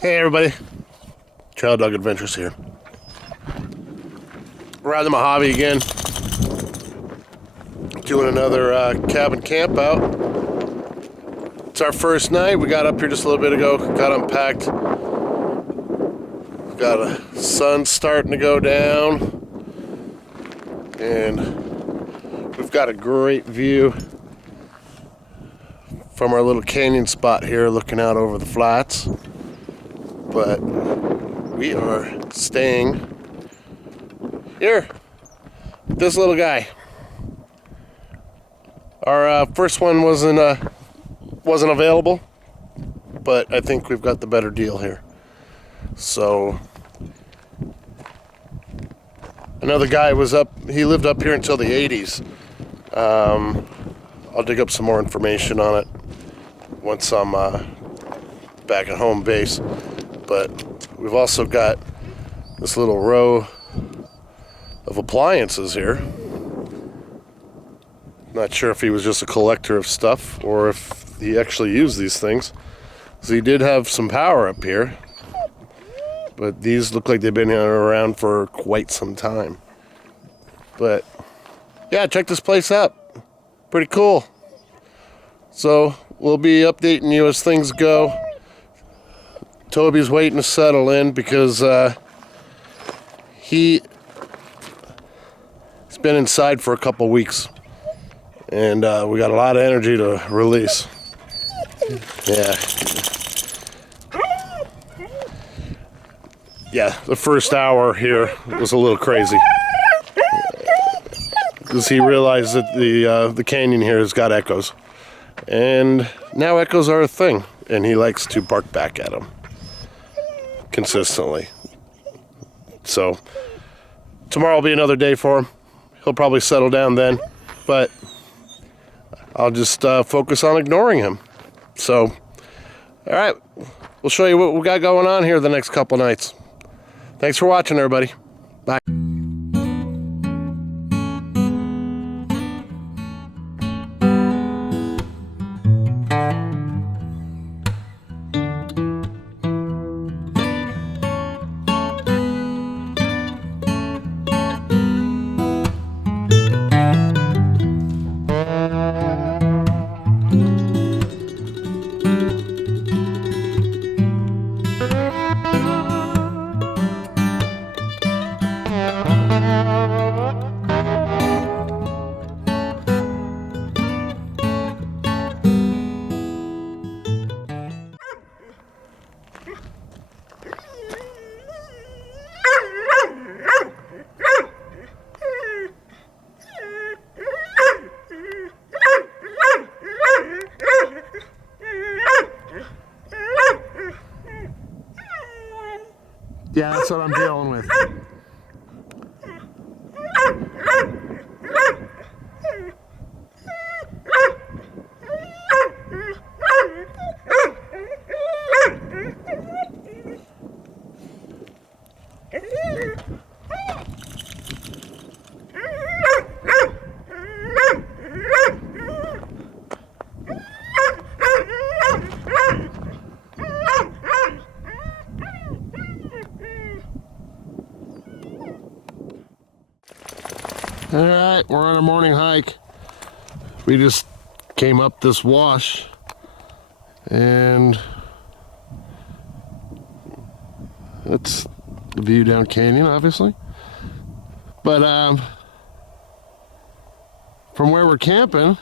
Hey everybody, Trail Dog Adventures here. We're on the Mojave again, doing another cabin camp out. It's our first night. We got up here just a little bit ago, got unpacked. Got a sun starting to go down, and we've got a great view from our little canyon spot here, looking out over the flats. But we are staying here with this little guy. Our first one wasn't available, but I think we've got the better deal here. So another guy was up. He lived up here until the 80s. I'll dig up some more information on it once I'm back at home base. But we've also got this little row of appliances here. Not sure if he was just a collector of stuff or if he actually used these things. So he did have some power up here, but these look like they've been around for quite some time. But yeah, check this place out. Pretty cool. So we'll be updating you as things go. Toby's waiting to settle in because he's been inside for a couple weeks, and we got a lot of energy to release. Yeah, the first hour here was a little crazy because he realized that the canyon here has got echoes, and now echoes are a thing, and he likes to bark back at them consistently. So tomorrow will be another day for him. He'll probably settle down then, but I'll just focus on ignoring him. So, all right, we'll show you what we got going on here the next couple nights. Thanks for watching, everybody. Bye. Yeah, that's what I'm dealing with. Alright, we're on a morning hike. We just came up this wash and that's the view down canyon, obviously. But from where we're camping,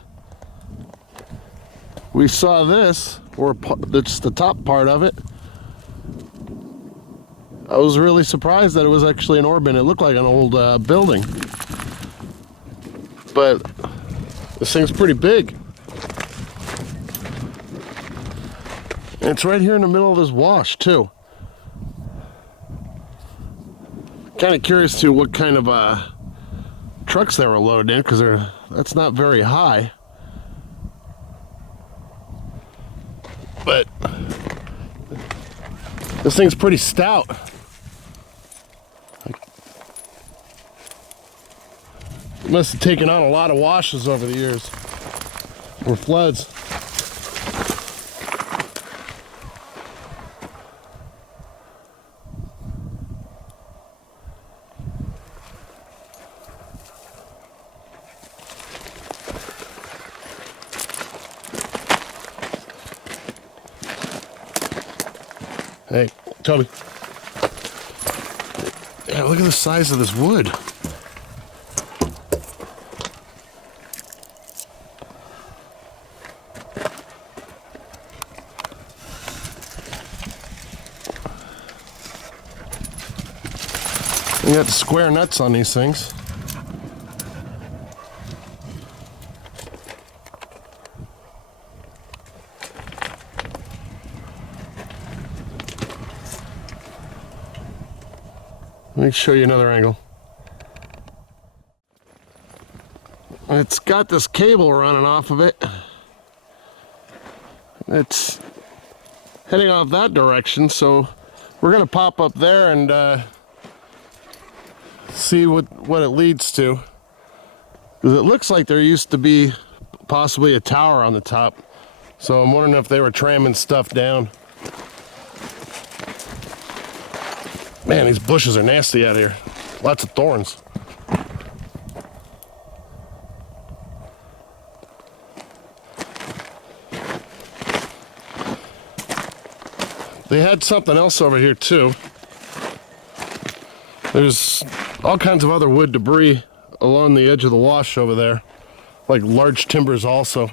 we saw this, or that's the top part of it. I was really surprised that it was actually an orb, and it looked like an old building. But this thing's pretty big. And it's right here in the middle of this wash, too. Kind of curious to what kind of trucks they were loaded in, because that's not very high. But this thing's pretty stout. It must have taken on a lot of washes over the years, or floods. Hey, Toby. Yeah, look at the size of this wood. You got the square nuts on these things. Let me show you another angle. It's got this cable running off of it. It's heading off that direction, so we're gonna pop up there and see what it leads to. Because it looks like there used to be possibly a tower on the top. So I'm wondering if they were tramming stuff down. Man, these bushes are nasty out here. Lots of thorns. They had something else over here too. There's all kinds of other wood debris along the edge of the wash over there, like large timbers also.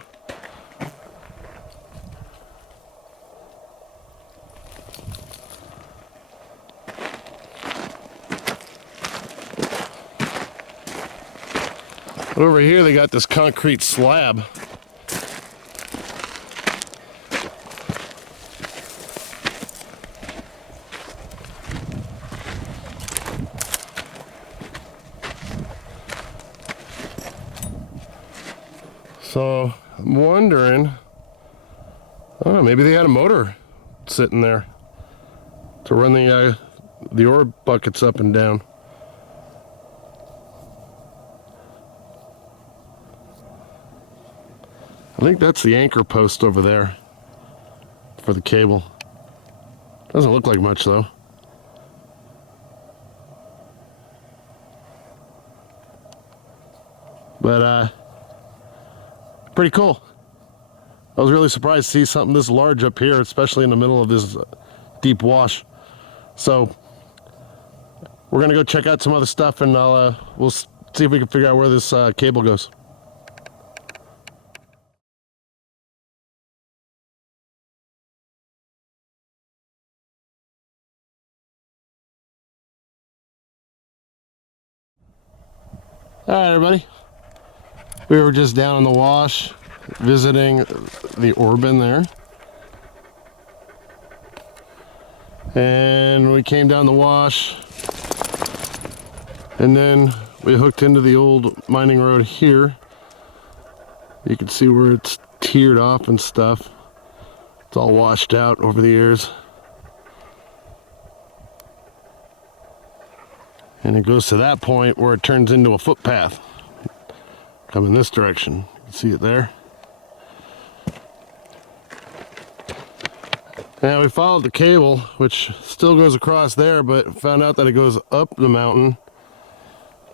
But over here they got this concrete slab. So I'm wondering, I don't know, maybe they had a motor sitting there to run the ore buckets up and down. I think that's the anchor post over there for the cable. Doesn't look like much though. But pretty cool. I was really surprised to see something this large up here, especially in the middle of this deep wash. So we're gonna go check out some other stuff, and we'll see if we can figure out where this cable goes. All right, everybody. We were just down in the wash visiting the Orban there. And we came down the wash, and then we hooked into the old mining road here. You can see where it's tiered off and stuff. It's all washed out over the years. And it goes to that point where it turns into a footpath. Coming this direction. You can see it there. Now we followed the cable, which still goes across there, but found out that it goes up the mountain,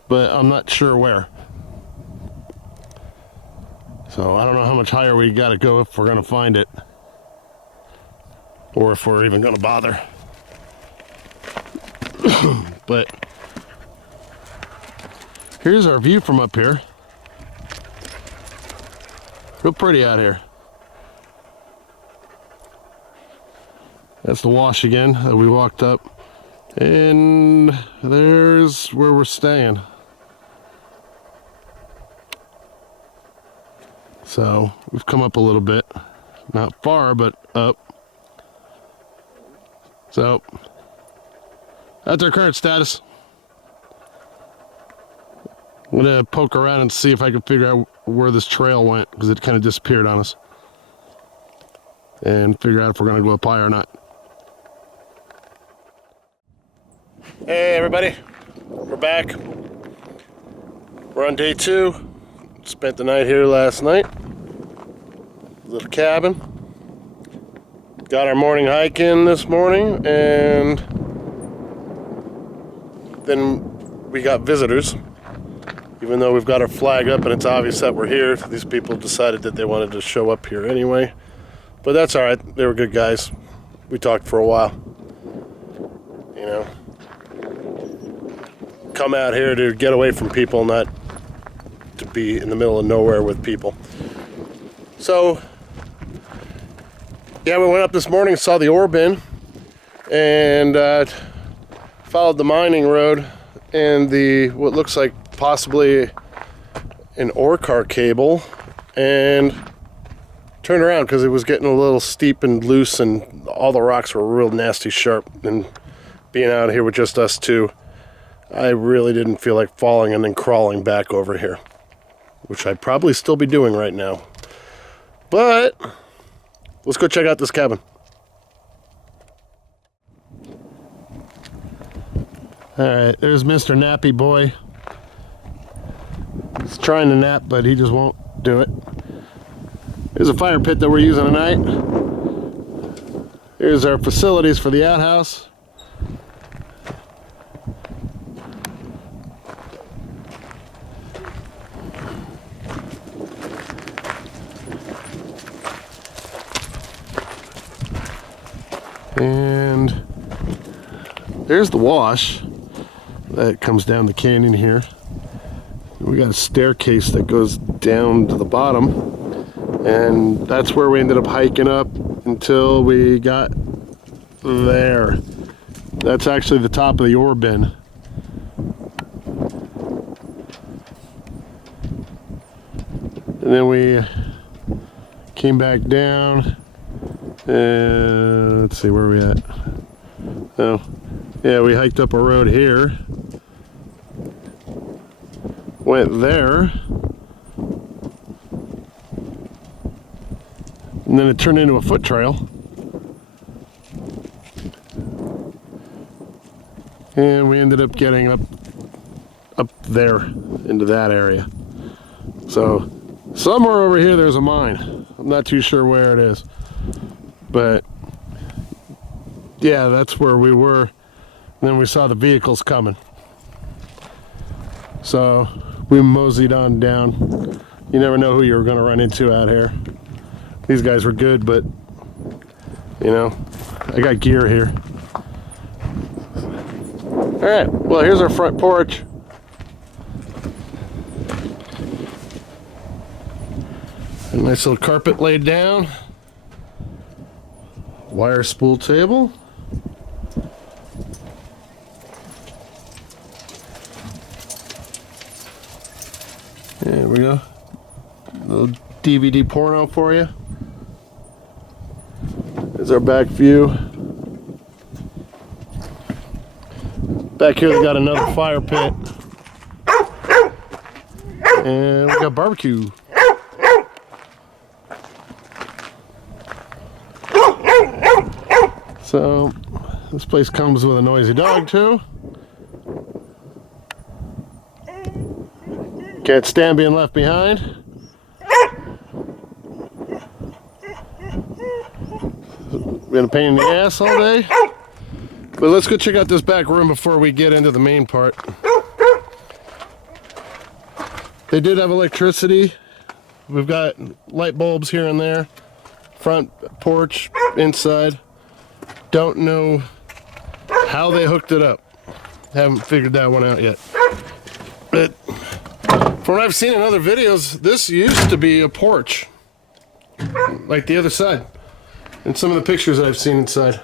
but I'm not sure where. So I don't know how much higher we gotta go if we're gonna find it, or if we're even gonna bother. But here's our view from up here. Real pretty out here. That's the wash again that we walked up. And there's where we're staying. So we've come up a little bit. Not far, but up. So that's our current status. I'm gonna poke around and see if I can figure out where this trail went, because it kind of disappeared on us. And figure out if we're gonna go up high or not. Hey everybody, we're back. We're on day 2. Spent the night here last night. Little cabin. Got our morning hike in this morning, and then we got visitors. Even though we've got our flag up and it's obvious that we're here, these people decided that they wanted to show up here anyway. But that's alright, they were good guys. We talked for a while. You know, come out here to get away from people, not to be in the middle of nowhere with people. So, yeah, we went up this morning, saw the ore bin, and followed the mining road and the what looks like possibly an ore car cable, and turned around because it was getting a little steep and loose, and all the rocks were real nasty sharp. And being out here with just us two, I really didn't feel like falling and then crawling back over here, which I'd probably still be doing right now. But let's go check out this cabin. Alright, there's Mr. Nappy Boy. He's trying to nap, but he just won't do it. Here's a fire pit that we're using tonight. Here's our facilities for the outhouse. And there's the wash that comes down the canyon here. We got a staircase that goes down to the bottom, and that's where we ended up hiking up until we got there. That's actually the top of the ore bin. And then we came back down, and let's see, where are we at? Oh, yeah, we hiked up a road here, went there, and then it turned into a foot trail. And we ended up getting up there into that area. So somewhere over here there's a mine. I'm not too sure where it is, but yeah, that's where we were. And then we saw the vehicles coming, so we moseyed on down. You never know who you're going to run into out here. These guys were good, but you know, I got gear here. Alright, well, here's our front porch. A nice little carpet laid down. Wire spool table. There we go. A little DVD porno for you. There's our back view. Back here we got another fire pit. And we got barbecue. So this place comes with a noisy dog too. Can't stand being left behind. Been a pain in the ass all day. But let's go check out this back room before we get into the main part. They did have electricity We've got light bulbs here and there. Front porch, inside. Don't know how they hooked it up. Haven't figured that one out yet. But from what I've seen in other videos, this used to be a porch. Like the other side. In some of the pictures that I've seen inside.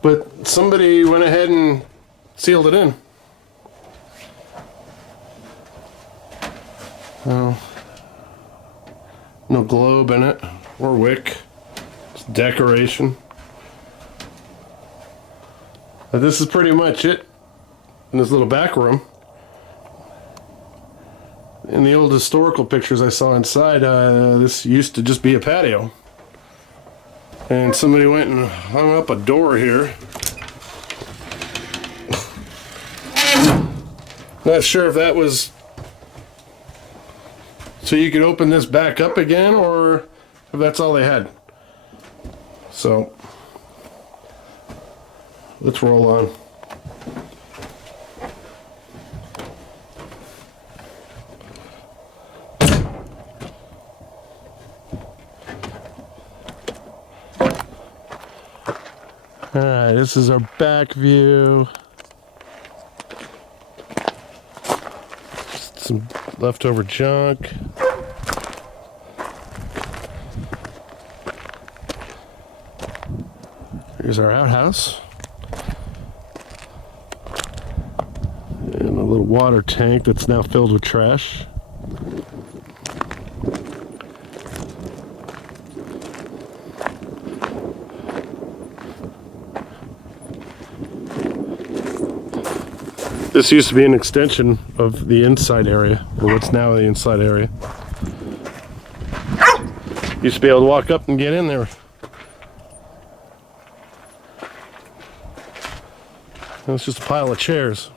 But somebody went ahead and sealed it in. Oh. No globe in it, or wick. It's decoration. But this is pretty much it in this little back room. In the old historical pictures I saw inside, this used to just be a patio. And somebody went and hung up a door here. Not sure if that was so you could open this back up again, or if that's all they had. So let's roll on. Alright, this is our back view. Just some leftover junk. Here's our outhouse. And a little water tank that's now filled with trash. This used to be an extension of the inside area, or what's now the inside area. Used to be able to walk up and get in there. Now it's just a pile of chairs.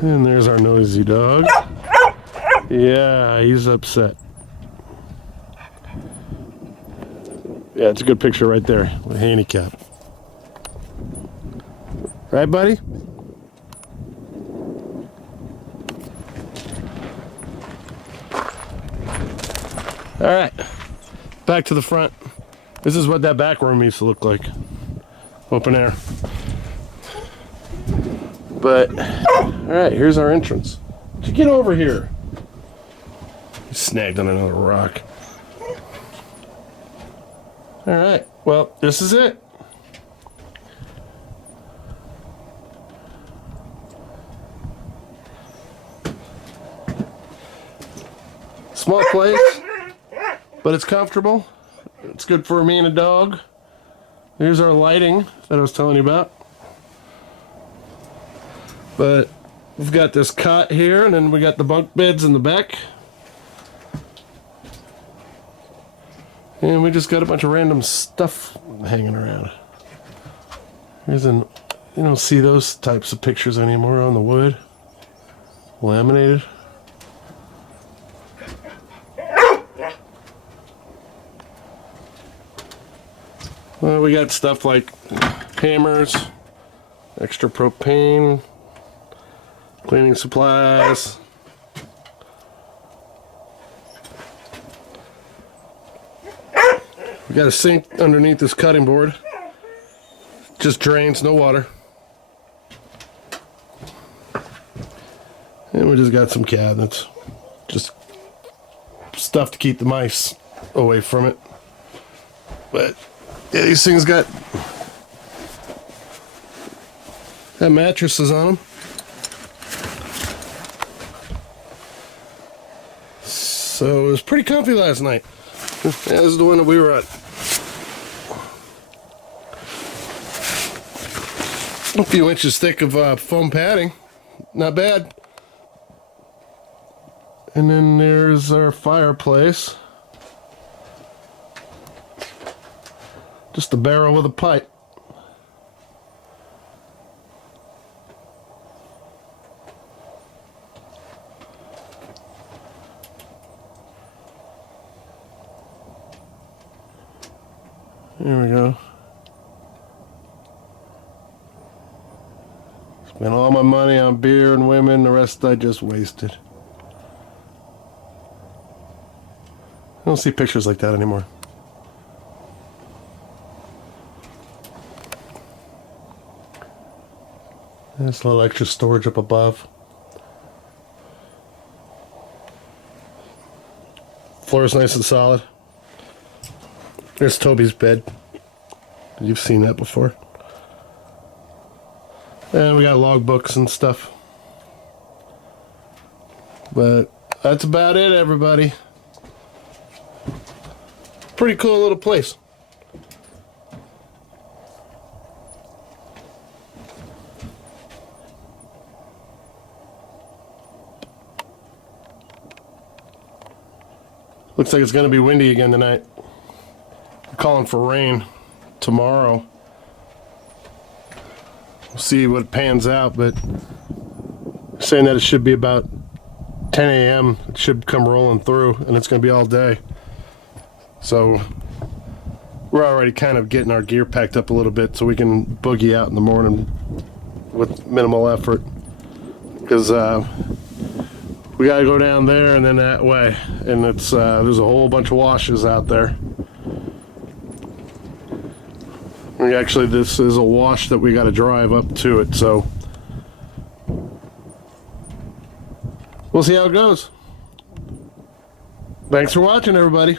And there's our noisy dog. Yeah, he's upset. Yeah, it's a good picture right there with a handicap. Right, buddy? All right, back to the front. This is what that back room used to look like. Open air. But, all right, here's our entrance. Did you get over here? You snagged on another rock. All right, well, this is it. Small place, but it's comfortable. It's good for me and a dog. Here's our lighting that I was telling you about. But we've got this cot here, and then we got the bunk beds in the back. And we just got a bunch of random stuff hanging around. Here's an, you don't see those types of pictures anymore on the wood. Laminated. Well, we got stuff like hammers, extra propane, cleaning supplies. We got a sink underneath this cutting board. Just drains, no water. And we just got some cabinets. Just stuff to keep the mice away from it. But yeah, these things got mattresses on them. So it was pretty comfy last night. Yeah, this is the one that we were at. A few inches thick of foam padding. Not bad. And then there's our fireplace. Just a barrel with a pipe. There we go. Spent all my money on beer and women, the rest I just wasted. I don't see pictures like that anymore. There's a little extra storage up above. Floor is nice and solid. There's Toby's bed. You've seen that before. And we got log books and stuff. But that's about it, everybody. Pretty cool little place. Looks like it's going to be windy again tonight. We're calling for rain tomorrow. We'll see what pans out, but saying that it should be about 10 a.m. It should come rolling through, and it's going to be all day. So we're already kind of getting our gear packed up a little bit so we can boogie out in the morning with minimal effort. Because we got to go down there and then that way, and it's there's a whole bunch of washes out there. Actually, this is a wash that we got to drive up to it, so we'll see how it goes. Thanks for watching, everybody.